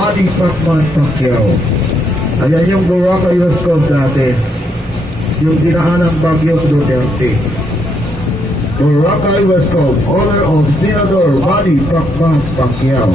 Manny Pacman Pacquiao. Ayan yung Boracay West Coast natin. Yung dinahanang Bagyong Duterte. Boracay West Coast, owner of Senador Manny Pacman Pacquiao.